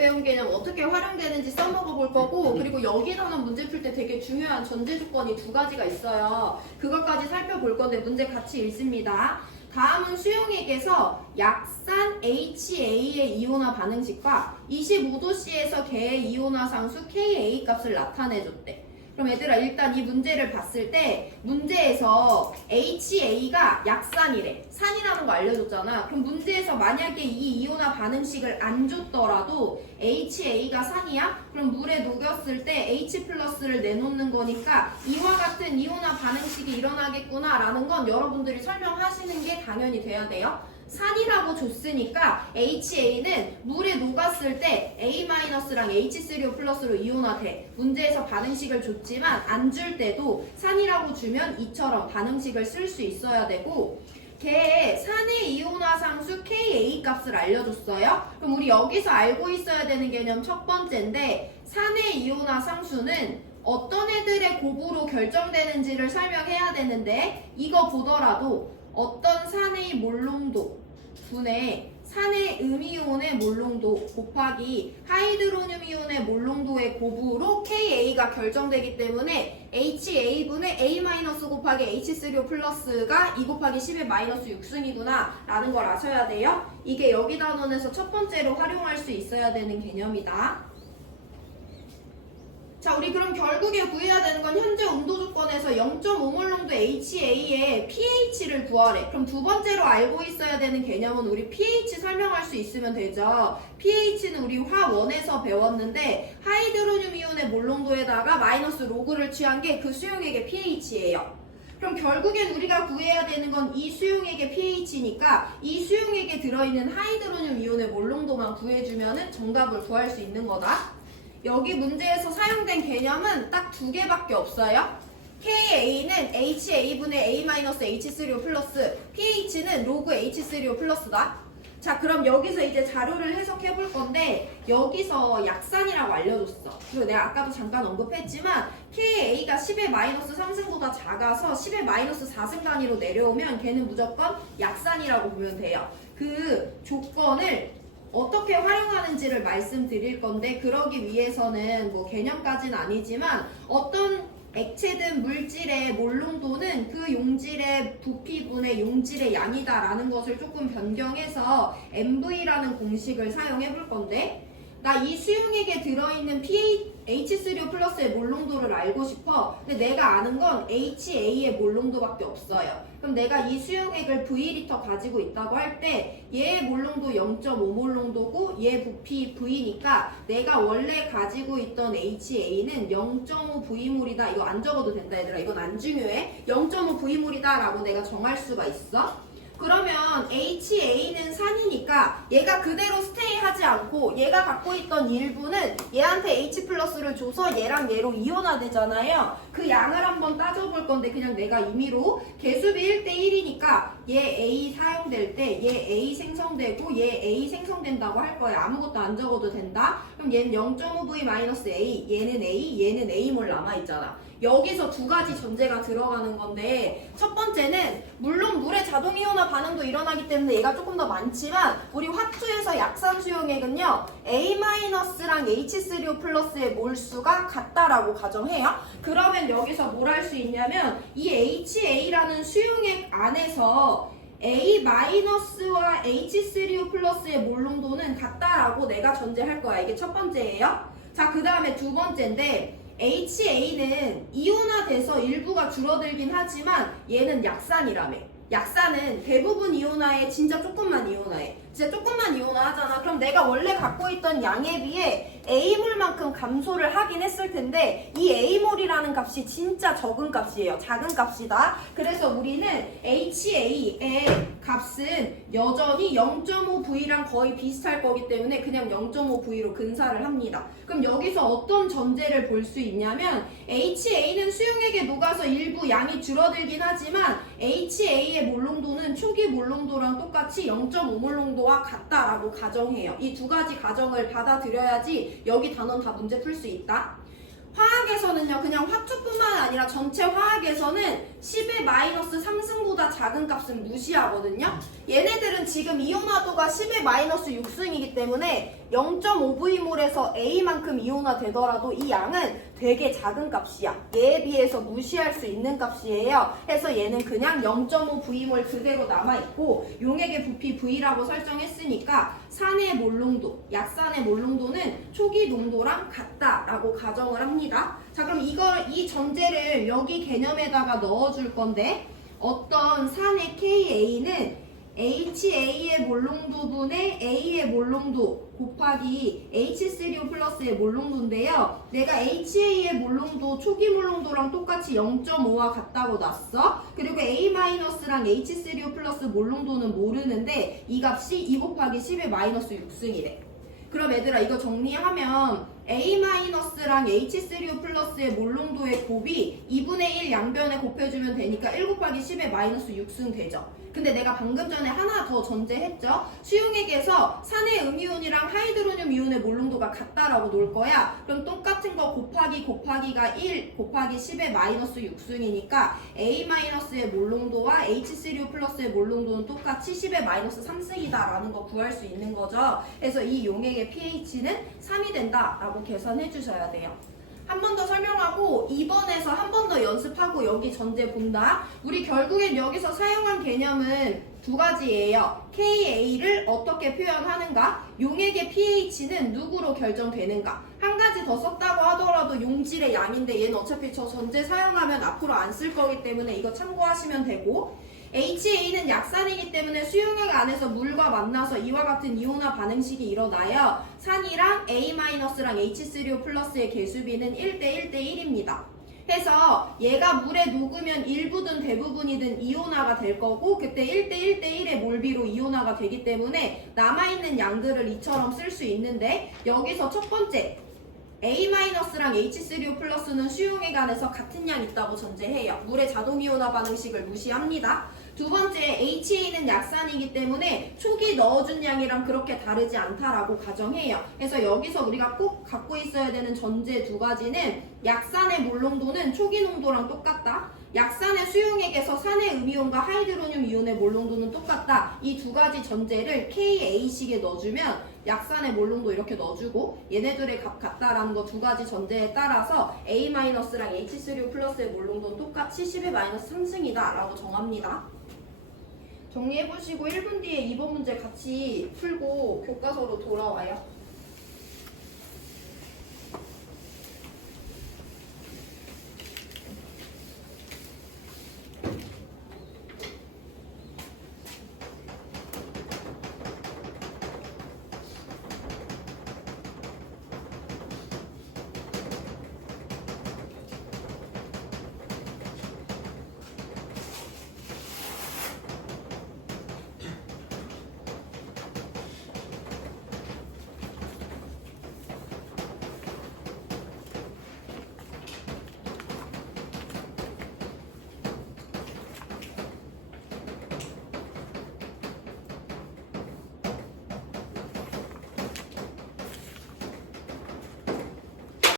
배운 개념 어떻게 활용되는지 써먹어 볼 거고, 그리고 여기서는 문제 풀 때 되게 중요한 전제 조건이 두 가지가 있어요. 그것까지 살펴볼 건데 문제 같이 읽습니다. 다음은 수용액에서 약산 HA의 이온화 반응식과 25도씨에서 개의 이온화 상수 KA 값을 나타내줬대. 그럼 얘들아, 일단 이 문제를 봤을 때 문제에서 HA가 약산이래. 산이라는 거 알려줬잖아. 그럼 문제에서 만약에 이 이온화 반응식을 안 줬더라도 HA가 산이야? 그럼 물에 녹였을 때 H 플러스를 내놓는 거니까 이와 같은 이온화 반응식이 일어나겠구나 라는 건 여러분들이 설명하시는 게 당연히 돼야 돼요. 산이라고 줬으니까 HA는 물에 녹았을 때 A-랑 H3O 플러스로 이온화돼. 문제에서 반응식을 줬지만 안 줄 때도 산이라고 주면 이처럼 반응식을 쓸 수 있어야 되고, 걔의 산의 이온화 상수 KA 값을 알려줬어요. 그럼 우리 여기서 알고 있어야 되는 개념 첫 번째인데, 산의 이온화 상수는 어떤 애들의 곱으로 결정되는지를 설명해야 되는데, 이거 보더라도 어떤 산의 몰농도 분의 산의 음이온의 몰농도 곱하기 하이드로늄 이온의 몰농도의 곱으로 KA가 결정되기 때문에 HA분의 A- 곱하기 H3O 플러스가 2 곱하기 10의 마이너스 6승이구나 라는 걸 아셔야 돼요. 이게 여기 단원에서 첫 번째로 활용할 수 있어야 되는 개념이다. 자, 우리 그럼 결국에 구해야 되는 건 현재 온도 조건에서 0.5몰 농도 HA의 pH를 구하래. 그럼 두 번째로 알고 있어야 되는 개념은 우리 pH 설명할 수 있으면 되죠. pH는 우리 화1에서 배웠는데 하이드로늄 이온의 몰 농도에다가 마이너스 로그를 취한 게 그 수용액의 pH예요. 그럼 결국엔 우리가 구해야 되는 건 이 수용액의 pH니까 이 수용액에 들어있는 하이드로늄 이온의 몰 농도만 구해주면 정답을 구할 수 있는 거다. 여기 문제에서 사용된 개념은 딱 두 개밖에 없어요. KA는 HA분의 A-H3O 플러스, pH는 로그 H3O 플러스다. 자, 그럼 여기서 이제 자료를 해석해 볼 건데, 여기서 약산이라고 알려줬어. 그리고 내가 아까도 잠깐 언급했지만 KA가 10의 마이너스 3승보다 작아서 10의 마이너스 4승 단위로 내려오면 걔는 무조건 약산이라고 보면 돼요. 그 조건을 어떻게 활용하는지를 말씀드릴 건데, 그러기 위해서는 뭐 개념까지는 아니지만 어떤 액체든 물질의 몰농도는 그 용질의 부피분의 용질의 양이다 라는 것을 조금 변경해서 MV라는 공식을 사용해 볼 건데, 나 이 수용액에 들어있는 H3O 플러스의 몰농도를 알고 싶어. 근데 내가 아는 건 HA의 몰농도밖에 없어요. 그럼 내가 이 수용액을 V리터 가지고 있다고 할 때 얘의 몰농도 0.5몰농도고 얘 부피 V니까 내가 원래 가지고 있던 HA는 0.5V몰이다. 이거 안 적어도 된다 얘들아. 이건 안 중요해. 0.5V몰이다 라고 내가 정할 수가 있어. 그러면 HA는 산이니까 얘가 그대로 스테이하지 않고 얘가 갖고 있던 일부는 얘한테 H 플러스를 줘서 얘랑 얘로 이온화되잖아요. 그 양을 한번 따져볼 건데, 그냥 내가 임의로 개수비 1대1이니까 얘 A 사용될 때 얘 A 생성되고 얘 A 생성된다고 할 거야. 아무것도 안 적어도 된다. 그럼 얘는 0.5V-A, 얘는 A, 얘는 A몰 남아있잖아. 여기서 두 가지 전제가 들어가는 건데, 첫 번째는 물론 물의 자동 이온화 반응도 일어나기 때문에 얘가 조금 더 많지만 우리 화투에서 약산 수용액은요 A-랑 H3O 플러스의 몰수가 같다라고 가정해요. 그러면 여기서 뭘 할 수 있냐면 이 HA라는 수용액 안에서 A-와 H3O 플러스의 몰농도는 같다라고 내가 전제할 거야. 이게 첫 번째예요. 자, 그 다음에 두 번째인데, HA는 이온화돼서 일부가 줄어들긴 하지만 얘는 약산이라며. 약산은 대부분 이온화에 진짜 조금만 이온화해. 진짜 조금만 이온화하잖아. 그럼 내가 원래 갖고 있던 양에 비해 A몰만큼 감소를 하긴 했을 텐데 이 A몰이라는 값이 진짜 적은 값이에요. 작은 값이다. 그래서 우리는 HA의 값은 여전히 0.5V랑 거의 비슷할 거기 때문에 그냥 0.5V로 근사를 합니다. 그럼 여기서 어떤 전제를 볼 수 있냐면 HA는 수용액에 녹아서 일부 양이 줄어들긴 하지만 HA의 몰농도는 초기 몰농도랑 똑같이 0.5몰농도와 같다라고 가정해요. 이 두 가지 가정을 받아들여야지 여기 단원 다 문제 풀 수 있다. 화학에서는요, 그냥 화투뿐만 아니라 전체 화학에서는 10의 마이너스 3승보다 작은 값은 무시하거든요. 얘네들은 지금 이온화도가 10의 마이너스 6승이기 때문에 0.5V몰에서 A만큼 이온화 되더라도 이 양은 되게 작은 값이야. 얘에 비해서 무시할 수 있는 값이에요. 해서 얘는 그냥 0.5V몰 그대로 남아있고 용액의 부피 V라고 설정했으니까 산의 몰농도, 약산의 몰농도는 초기 농도랑 같다라고 가정을 합니다. 자, 그럼 이 전제를 여기 개념에다가 넣어줄 건데 어떤 산의 KA는 HA의 몰농도분의 A의 몰농도 곱하기 H3O 플러스의 몰농도인데요. 내가 HA의 몰농도 초기 몰농도랑 똑같이 0.5와 같다고 놨어. 그리고 A-랑 H3O 플러스 몰농도는 모르는데 이 값이 2 곱하기 10의 마이너스 6승이래. 그럼 얘들아 이거 정리하면 A-랑 H3O 플러스의 몰농도의 곱이 2분의 1 양변에 곱해주면 되니까 1 곱하기 10의 마이너스 6승 되죠. 근데 내가 방금 전에 하나 더 전제했죠. 수용액에서 산의 음이온이랑 하이드로늄 이온의 몰농도가 같다라고 놓을 거야. 그럼 똑같은 거 곱하기가 1 곱하기 10의 마이너스 6승이니까 A-의 몰농도와 H3O 플러스의 몰농도는 똑같이 10의 마이너스 3승이다 라는 거 구할 수 있는 거죠. 그래서 이 용액의 pH는 3이 된다 라고 계산해 주셔야 돼요. 한 번 더 설명하고 2번에서 한 번 더 연습하고 여기 전제 본다. 우리 결국엔 여기서 사용한 개념은 두 가지예요. KA를 어떻게 표현하는가? 용액의 pH는 누구로 결정되는가? 한 가지 더 썼다고 하더라도 용질의 양인데 얘는 어차피 저 전제 사용하면 앞으로 안 쓸 거기 때문에 이거 참고하시면 되고 HA는 약산이기 때문에 수용액 안에서 물과 만나서 이와 같은 이온화 반응식이 일어나요. 산이랑 A-랑 H3O 플러스의 개수비는 1대 1대 1입니다. 해서 얘가 물에 녹으면 일부든 대부분이든 이온화가 될 거고 그때 1대 1대 1의 몰비로 이온화가 되기 때문에 남아있는 양들을 이처럼 쓸 수 있는데 여기서 첫 번째 A-랑 H3O 플러스는 수용액 안에서 같은 양 있다고 전제해요. 물의 자동이온화 반응식을 무시합니다. 두 번째, HA는 약산이기 때문에 초기 넣어준 양이랑 그렇게 다르지 않다라고 가정해요. 그래서 여기서 우리가 꼭 갖고 있어야 되는 전제 두 가지는 약산의 몰농도는 초기 농도랑 똑같다. 약산의 수용액에서 산의 음이온과 하이드로늄 이온의 몰농도는 똑같다. 이 두 가지 전제를 KA식에 넣어주면 약산의 몰농도 이렇게 넣어주고 얘네들의 값 같다라는 거 두 가지 전제에 따라서 A-랑 H3O 플러스의 몰농도는 똑같이 10의 마이너스 3승이다 라고 정합니다. 정리해보시고 1분 뒤에 2번 문제 같이 풀고 교과서로 돌아와요.